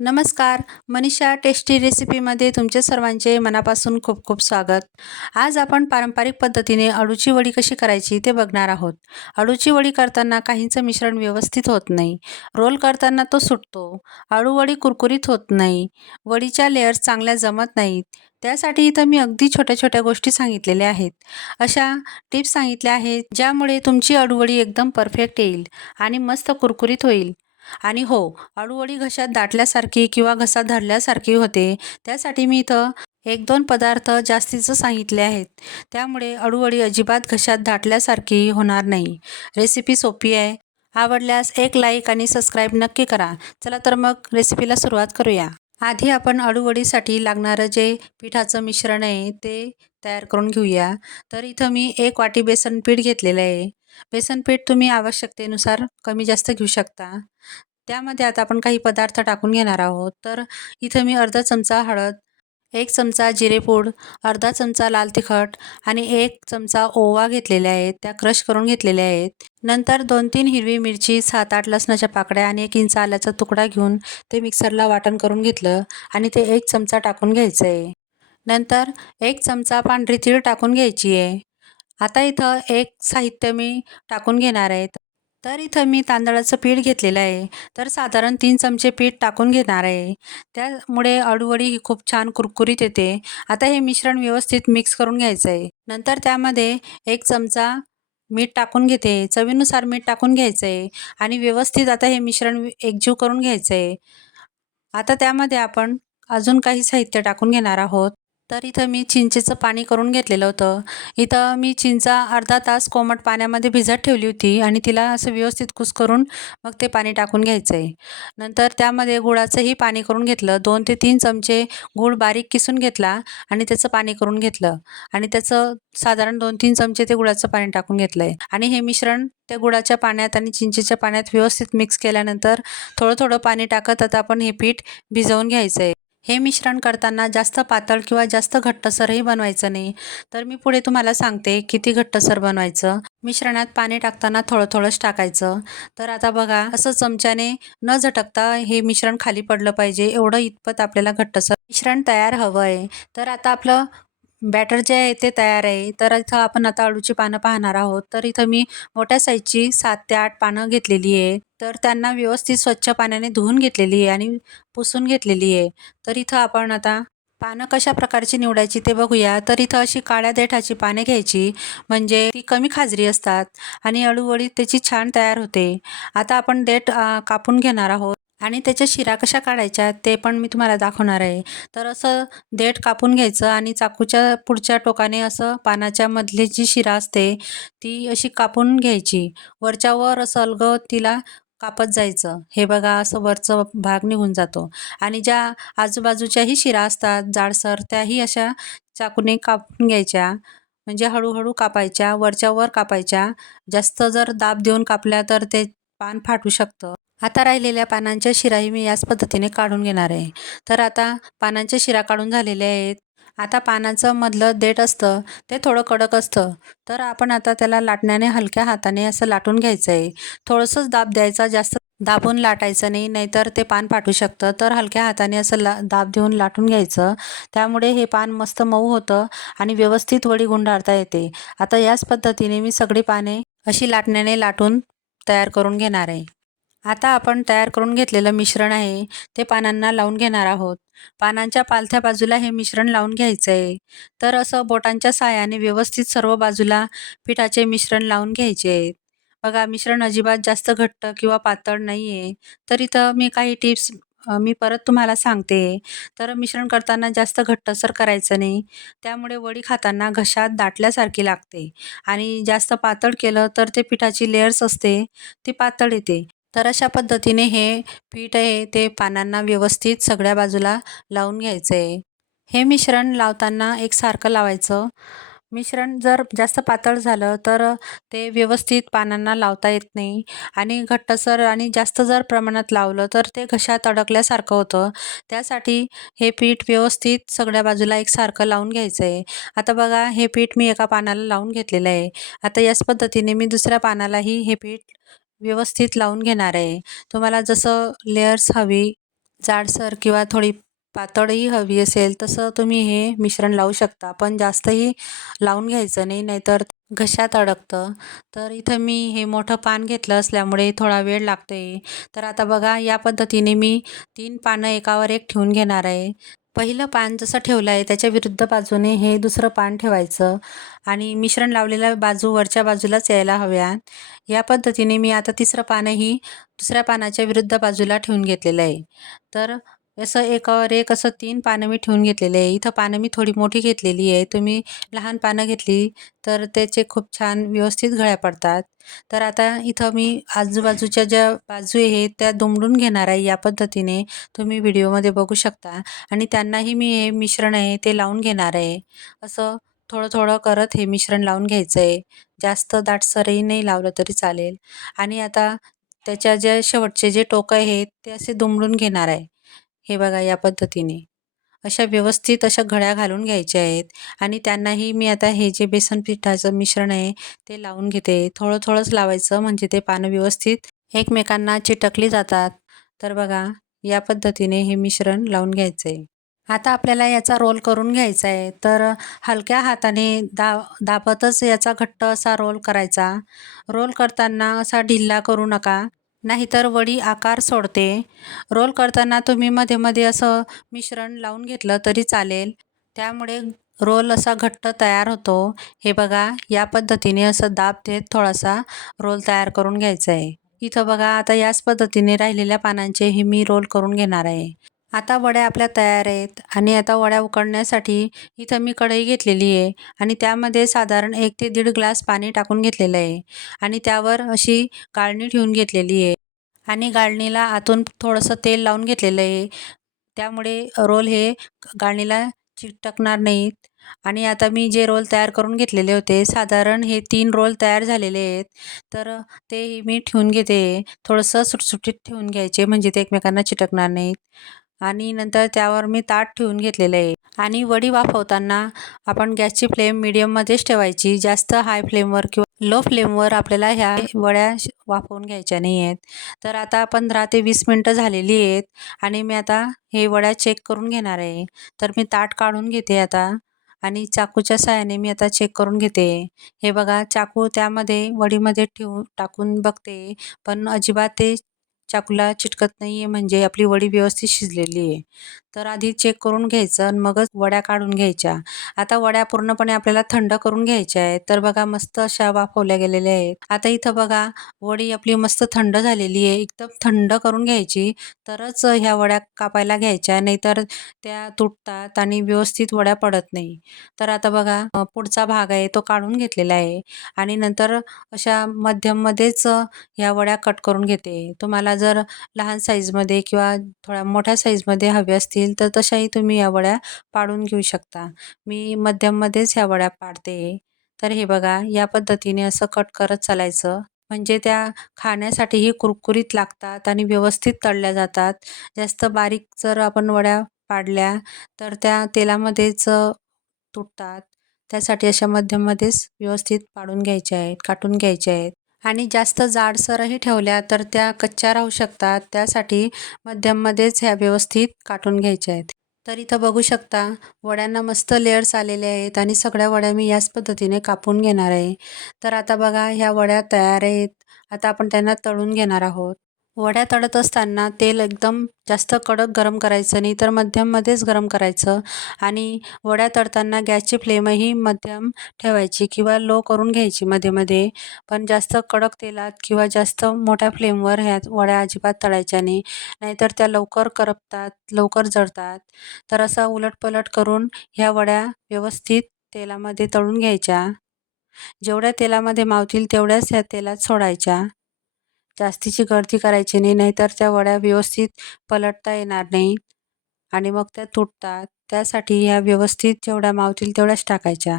नमस्कार मनीषा टेस्टी रेसिपीमध्ये तुमचे सर्वांचे मनापासून खूप खूप स्वागत. आज आपण पारंपरिक पद्धतीने अळूची वडी कशी करायची ते बघणार आहोत. अळूची वडी करताना काहींचं मिश्रण व्यवस्थित होत नाही. रोल करताना तो सुटतो. अळू वडी कुरकुरीत होत नाही. वडीच्या लेअर्स चांगल्या जमत नाहीत. त्यासाठी इथं मी अगदी छोट्या छोट्या गोष्टी सांगितलेल्या आहेत. अशा टिप्स सांगितल्या आहेत ज्यामुळे तुमची अळूवडी एकदम परफेक्ट येईल आणि मस्त कुरकुरीत होईल. आणि हो अळूवडी घशात दाटल्यासारखी किंवा घसा धरल्यासारखी होते. त्यासाठी मी इथं एक दोन पदार्थ जास्तीचं सांगितले आहेत. त्यामुळे अळूवळी अजिबात घशात दाटल्यासारखी होणार नाही. रेसिपी सोपी आहे. आवडल्यास एक लाईक आणि सबस्क्राईब नक्की करा. चला तर मग रेसिपीला सुरुवात करूया. आधी आपण अळूवडीसाठी लागणारं जे पिठाचं मिश्रण आहे ते तयार करून घेऊया. तर इथं मी एक वाटी बेसन पीठ घेतलेलं आहे. बेसन पीठ तुम्ही आवश्यकतेनुसार कमी जास्त घेऊ शकता. त्यामध्ये आता आपण काही पदार्थ टाकून घेणार आहोत. तर इथं मी अर्धा चमचा हळद एक चमचा जिरेपूड अर्धा चमचा लाल तिखट आणि एक चमचा ओवा घेतलेल्या आहेत. त्या क्रश करून घेतलेल्या आहेत. नंतर दोन तीन हिरवी मिरची सात आठ लसणाच्या पाकड्या आणि एक इंच आल्याचा तुकडा घेऊन ते मिक्सरला वाटण करून घेतलं आणि ते एक चमचा टाकून घ्यायचं आहे नंतर एक चमचा पांढरी तीळ टाकून घ्यायची आहे. आता इथं एक साहित्य मी टाकून घेणार आहे. तर इथं मी तांदळाचं पीठ घेतलेलं आहे. तर साधारण तीन चमचे पीठ टाकून घेणार आहे. त्यामुळे अडूवडी ही खूप छान कुरकुरीत येते. आता हे मिश्रण व्यवस्थित मिक्स करून घ्यायचं आहे. नंतर त्यामध्ये एक चमचा मीठ टाकून घेते. चवीनुसार मीठ टाकून घ्यायचं आहे. आणि व्यवस्थित आता हे मिश्रण एकजीव करून घ्यायचं आहे. आता त्यामध्ये आपण अजून काही साहित्य टाकून घेणार आहोत. तर इथं मी चिंचेचं पाणी करून घेतलेलं होतं. इथं मी चिंचा अर्धा तास कोमट पाण्यामध्ये भिजत ठेवली होती आणि तिला असं व्यवस्थित कुस करून मग ते पाणी टाकून घ्यायचं आहे नंतर त्यामध्ये गुळाचंही पाणी करून घेतलं. दोन ते तीन चमचे गूळ बारीक किसून घेतला आणि त्याचं पाणी करून घेतलं. आणि त्याचं साधारण दोन तीन चमचे ते गुळाचं पाणी टाकून घेतलं आहे आणि हे मिश्रण त्या गुळाच्या पाण्यात आणि चिंचेच्या पाण्यात व्यवस्थित मिक्स केल्यानंतर थोडं थोडं पाणी टाकत आता आपण हे पीठ भिजवून घ्यायचं आहे हे मिश्रण करताना जास्त पातळ किंवा जास्त घट्टसरही बनवायचं नाही. तर मी पुढे तुम्हाला सांगते किती घट्टसर बनवायचं. मिश्रणात पाणी टाकताना थोडं थोडंच टाकायचं. तर आता बघा असं चमच्याने न झटकता हे मिश्रण खाली पडलं पाहिजे. एवढं इतपत आपल्याला घट्टसर मिश्रण तयार हवं आहे तर आता आपलं बॅटर जे आहे ते तयार आहे. तर इथं आपण आता अळूची पानं पाहणार आहोत. तर इथं मी मोठ्या साईजची सात ते आठ पानं घेतलेली आहे. तर त्यांना व्यवस्थित स्वच्छ पाण्याने धुवून घेतलेली आहे आणि पुसून घेतलेली आहे. तर इथं आपण आता पानं कशा प्रकारची निवडायची ते बघूया. तर इथं अशी काळ्या देठाची पाने घ्यायची म्हणजे ती कमी खाजरी असतात आणि अळूवळी त्याची छान तयार होते. आता आपण देठ कापून घेणार आहोत. आणि त्याच्या शिरा कशा काढायच्या ते पण मी तुम्हाला दाखवणार आहे. तर असं देठ कापून घ्यायचं आणि चाकूच्या पुढच्या टोकाने असं पानाच्या मधली जी शिरा असते ती अशी कापून घ्यायची. वरच्या वर असं अलगद तिला कापत जायचं. हे बघा असं वरचं भाग निघून जातो. आणि ज्या आजूबाजूच्याही शिरा असतात जाडसर त्याही अशा चाकूने कापून घ्यायच्या. म्हणजे हळूहळू कापायच्या वरच्या वर कापायच्या. जास्त जर दाब देऊन कापल्या तर ते पान फाटू शकतं. आता राहिलेल्या पानांच्या शिराही मी याच पद्धतीने काढून घेणार आहे. तर आता पानांच्या शिरा काढून झालेल्या आहेत. आता पानाचं मधलं देठ असतं ते थोडं कडक असतं. तर आपण आता त्याला लाटण्याने हलक्या हाताने असं लाटून घ्यायचं आहे थोडंसंच दाब द्यायचा जास्त दाबून लाटायचं नाही नाहीतर ते पान फाटू शकतं. तर हलक्या हाताने असं ला दाब देऊन लाटून घ्यायचं. त्यामुळे हे पान मस्त मऊ होतं आणि व्यवस्थित वडी गुंडाळता येते. आता याच पद्धतीने मी सगळी पाने अशी लाटण्याने लाटून तयार करून घेणार आहे. आता आपण तयार करून घेतलेलं मिश्रण आहे ते पानांना लावून घेणार आहोत. पानांच्या पालथ्या बाजूला हे मिश्रण लावून घ्यायचं आहे तर असं बोटांच्या साहाय्याने व्यवस्थित सर्व बाजूला पिठाचे मिश्रण लावून घ्यायचे. आहेत बघा मिश्रण अजिबात जास्त घट्ट किंवा पातळ नाही आहे तर इथं मी काही टिप्स मी परत तुम्हाला सांगते. तर मिश्रण करताना जास्त घट्टसर करायचं नाही. त्यामुळे वडी खाताना घशात दाटल्यासारखी लागते. आणि जास्त पातळ केलं तर ते पिठाची लेअर्स असते ती पातळ येते. तर अशा पद्धतीने हे पीठ आहे ते पानांना व्यवस्थित सगळ्या बाजूला लावून घ्यायचं आहे हे मिश्रण लावताना एकसारखं लावायचं. मिश्रण जर जास्त पातळ झालं तर ते व्यवस्थित पानांना लावता येत नाही आणि घट्टसर आणि जास्त जर प्रमाणात लावलं तर ते घशात अडकल्यासारखं होतं. त्यासाठी हे पीठ व्यवस्थित सगळ्या बाजूला एकसारखं लावून घ्यायचं आहे आता बघा हे पीठ मी एका पानाला लावून घेतलेलं आहे. आता याच पद्धतीने मी दुसऱ्या पानालाही हे पीठ व्यवस्थित लावून घेणार आहे. तुम्हाला जसं लेअर्स हवी जाडसर किंवा थोडी पातळही हवी असेल तसं तुम्ही हे मिश्रण लावू शकता. पण जास्तही लावून घ्यायचं नाही नाहीतर घशात अडकतं. तर इथं मी हे मोठं पान घेतलं असल्यामुळे थोडा वेळ लागतो आहे तर आता बघा या पद्धतीने मी तीन पानं एकावर एक ठेवून घेणार आहे. पहिलं पान जसं ठेवलं आहे त्याच्या विरुद्ध बाजूने हे दुसरं पान ठेवायचं आणि मिश्रण लावलेल्या बाजू वरच्या बाजूलाच यायला हव्या. या पद्धतीने मी आता तिसरं पानही दुसऱ्या पानाच्या विरुद्ध बाजूला ठेवून घेतलेलं आहे. तर असं एकावर एक असं तीन पानं मी ठेवून घेतलेले आहे. इथं पानं मी थोडी मोठी घेतलेली आहे. तुम्ही लहान पानं घेतली तर त्याचे खूप छान व्यवस्थित घळ्या पडतात. तर आता इथं मी आजूबाजूच्या ज्या बाजू आहेत त्या दुमडून घेणार आहे या पद्धतीने. तुम्ही व्हिडिओमध्ये बघू शकता. आणि त्यांनाही मी हे मिश्रण आहे ते लावून घेणार आहे. असं थोडं थोडं करत हे मिश्रण लावून घ्यायचं आहे. जास्त दाटसरही नाही लावलं तरी चालेल. आणि आता त्याच्या ज्या शेवटचे जे टोकं आहेत ते असे दुमडून घेणार आहे. हे बघा या पद्धतीने. अशा व्यवस्थित अशा घड्या घालून घ्यायच्या आहेत आणि त्यांनाही मी आता हे जे बेसन पिठाचं मिश्रण आहे ते लावून घेते. थोडं थोडंच लावायचं म्हणजे ते पानं व्यवस्थित एकमेकांना चिटकली जातात. तर बघा या पद्धतीने हे मिश्रण लावून घ्यायचं आहे आता आपल्याला याचा रोल करून घ्यायचा आहे. तर हलक्या हाताने दा दाबतच याचा घट्ट असा रोल करायचा. रोल करताना असा ढिल्ला करू नका. नाहीतर वडी आकार सोडते. रोल करताना तुम्ही मध्ये मध्ये असं मिश्रण लावून घेतलं तरी चालेल. त्यामुळे रोल असा घट्ट तयार होतो. हे बघा या पद्धतीने असं दाब देत थोडासा रोल तयार करून घ्यायचा आहे इथं बघा आता याच पद्धतीने राहिलेल्या पानांचे हे मी रोल करून घेणार आहे. आता वड्या आपल्या तयार आहेत आणि आता वड्या उकडण्यासाठी इथं मी कढई घेतलेली आहे आणि त्यामध्ये साधारण एक ते दीड ग्लास पाणी टाकून घेतलेलं आहे आणि त्यावर अशी गाळणी ठेवून घेतलेली आहे. आणि गाळणीला आतून थोडंसं तेल लावून घेतलेलं आहे. त्यामुळे रोल हे गाळणीला चिटकणार नाहीत. आणि आता मी जे रोल तयार करून घेतलेले होते साधारण हे तीन रोल तयार झालेले आहेत. तर ते मी ठेवून घेते. थोडंसं सुटसुटीत ठेवून घ्यायचे म्हणजे ते एकमेकांना चिटकणार नाहीत. आणि नंतर त्यावर मी ताट ठेवून घेतलेलं आहे. आणि वडी वाफवताना आपण गॅसची फ्लेम मिडियममध्येच ठेवायची. जास्त हाय फ्लेमवर किंवा लो फ्लेमवर आपल्याला ह्या वड्या वाफवून घ्यायच्या नाही आहेत तर आता पंधरा ते वीस मिनटं झालेली आहेत आणि मी आता हे वड्या चेक करून घेणार आहे. तर मी ताट काढून घेते आता आणि चाकूच्या सहाय्याने मी आता चेक करून घेते. हे बघा चाकू त्यामध्ये वडीमध्ये ठेवून टाकून बघते पण अजिबात ते चाकूला चिटकत नाही आहे म्हणजे आपली वडी व्यवस्थित शिजलेली आहे. तर आधी चेक करून घ्यायचं आणि मगच वड्या काढून घ्यायच्या. आता वड्या पूर्णपणे आपल्याला थंड करून घ्यायच्या आहेत. तर बघा मस्त अशा वाफवल्या गेलेल्या आहेत. आता इथं बघा वडी आपली मस्त थंड झालेली आहे. एकदम थंड करून घ्यायची. तरच ह्या वड्या कापायला घ्यायच्या. नाहीतर त्या तुटतात आणि व्यवस्थित वड्या पडत नाही. तर आता बघा पुढचा भाग आहे तो काढून घेतलेला आहे. आणि नंतर अशा मध्यममध्येच ह्या वड्या कट करून घेते. तुम्हाला जर लहान साईजमध्ये किंवा थोड्या मोठ्या साईजमध्ये हवे असतील तर तशाही तुम्ही या वड्या पाडून घेऊ शकता. मी मध्यममध्येच ह्या वड्या पाडते. तर हे बघा या पद्धतीने असं कट करत चालायचं. म्हणजे त्या खाण्यासाठीही कुरकुरीत लागतात आणि व्यवस्थित तळल्या जातात. जास्त बारीक जर आपण वड्या पाडल्या तर त्या तेलामध्येच तुटतात. त्यासाठी अशा मध्यममध्येच व्यवस्थित पाडून घ्यायच्या आहेत काटून घ्यायच्या आहेत. आणि जास्त जाडसरही ठेवल्या तर त्या कच्च्या राहू शकतात. त्यासाठी मध्यममध्येच ह्या व्यवस्थित काटून घ्यायच्या आहेत. तर इथं बघू शकता वड्यांना मस्त लेअर्स आलेले आहेत आणि सगळ्या वड्या मी याच पद्धतीने कापून घेणार आहे. तर आता बघा ह्या वड्या तयार आहेत. आता आपण त्यांना तळून घेणार आहोत. वड्या तळत असताना तेल एकदम जास्त कडक गरम करायचं नाही तर मध्यममध्येच गरम करायचं. आणि वड्या तळताना गॅसची फ्लेमही मध्यम ठेवायची किंवा लो करून घ्यायची मध्ये मध्ये. पण जास्त कडक तेलात किंवा जास्त मोठ्या फ्लेमवर ह्या वड्या अजिबात तळायच्या नाही. नाहीतर त्या लवकर करपतात लवकर जळतात. तर असा उलटपलट करून ह्या वड्या व्यवस्थित तेलामध्ये तळून घ्यायच्या. जेवढ्या तेलामध्ये मावतील तेवढ्याच ह्या तेलात सोडायच्या. जास्तीची गर्दी करायची नाही नाहीतर त्या वड्या व्यवस्थित पलटता येणार नाही आणि मग त्या तुटतात. त्यासाठी ह्या व्यवस्थित जेवढ्या मावतील तेवढ्याच टाकायच्या.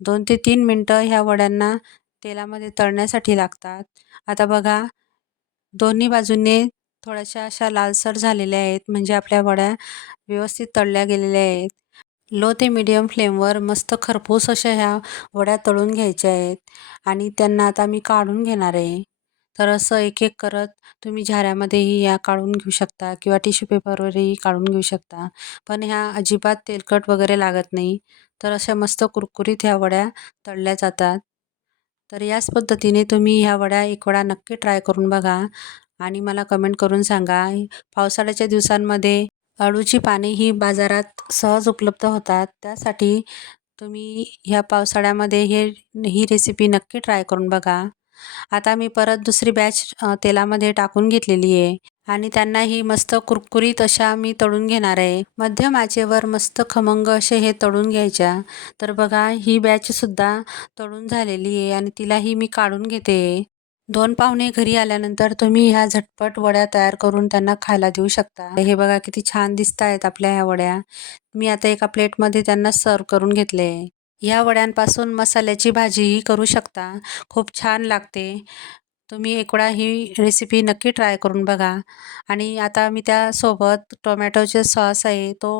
दोन ते तीन मिनटं ह्या वड्यांना तेलामध्ये तळण्यासाठी लागतात. आता बघा दोन्ही बाजूने थोड्याशा अशा लालसर झालेल्या आहेत म्हणजे आपल्या वड्या व्यवस्थित तळल्या गेलेल्या आहेत. लो ते मिडियम फ्लेमवर मस्त खरपूस अशा ह्या वड्या तळून घ्यायच्या आहेत आणि त्यांना आता मी काढून घेणार आहे. तर असं एक एक करत तुम्ही झाऱ्यामध्येही या काढून घेऊ शकता किंवा टिश्यू पेपरवरही काढून घेऊ शकता. पण ह्या अजिबात तेलकट वगैरे लागत नाही. तर अशा मस्त कुरकुरीत ह्या वड्या तळल्या जातात. तर याच पद्धतीने तुम्ही ह्या वड्या एक वडा नक्की ट्राय करून बघा आणि मला कमेंट करून सांगा. पावसाळ्याच्या दिवसांमध्ये अळूची पाने ही बाजारात सहज उपलब्ध होतात. त्यासाठी तुम्ही ह्या पावसाळ्यामध्ये हे ही रेसिपी नक्की ट्राय करून बघा. आता मी परत दुसरी बॅच तेलामध्ये टाकून घेतलेली आहे. आणि त्यांनाही मस्त कुरकुरीत अशा मी तळून घेणार आहे. मध्यम आचेवर मस्त खमंग असे हे तळून घ्यायच्या. तर बघा ही बॅचसुद्धा तळून झालेली आहे आणि तिलाही मी काढून घेते. दोन पाहुणे घरी आल्यानंतर तुम्ही ह्या झटपट वड्या तयार करून त्यांना खायला देऊ शकता. हे बघा किती छान दिसत आहेत आपल्या ह्या वड्या. मी आता एका प्लेटमध्ये त्यांना सर्व करून घेतले. ह्या वड्यांपासून मसाल्याची भाजीही करू शकता. खूप छान लागते. तुम्ही एक ही रेसिपी नक्की ट्राय करून बघा. आणि आता मी त्यासोबत टोमॅटोचे सॉस आहे तो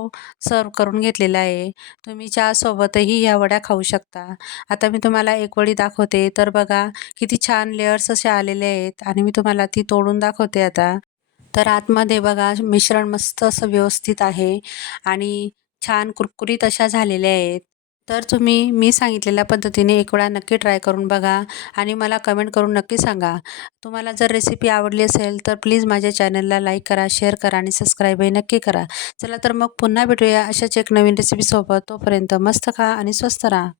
सर्व करून घेतलेला आहे. तुम्ही चहासोबतही ह्या वड्या खाऊ शकता. आता मी तुम्हाला एक वडी दाखवते. तर बघा किती छान लेअर्स असे आलेले आहेत आणि मी तुम्हाला ती तोडून दाखवते आता. तर आतमध्ये बघा मिश्रण मस्त असं व्यवस्थित आहे आणि छान कुरकुरीत अशा झालेल्या आहेत. तर तुम्ही मी सांगितलेल्या पद्धतीने एक वेळा नक्की ट्राय करून बघा आणि मला कमेंट करून नक्की सांगा. तुम्हाला जर रेसिपी आवडली असेल तर प्लीज माझ्या चॅनलला लाईक करा शेअर करा आणि सबस्क्राईबही नक्की करा. चला तर मग पुन्हा भेटूया अशाच एक नवीन रेसिपीसोबत तोपर्यंत मस्त खा आणि स्वस्त राहा.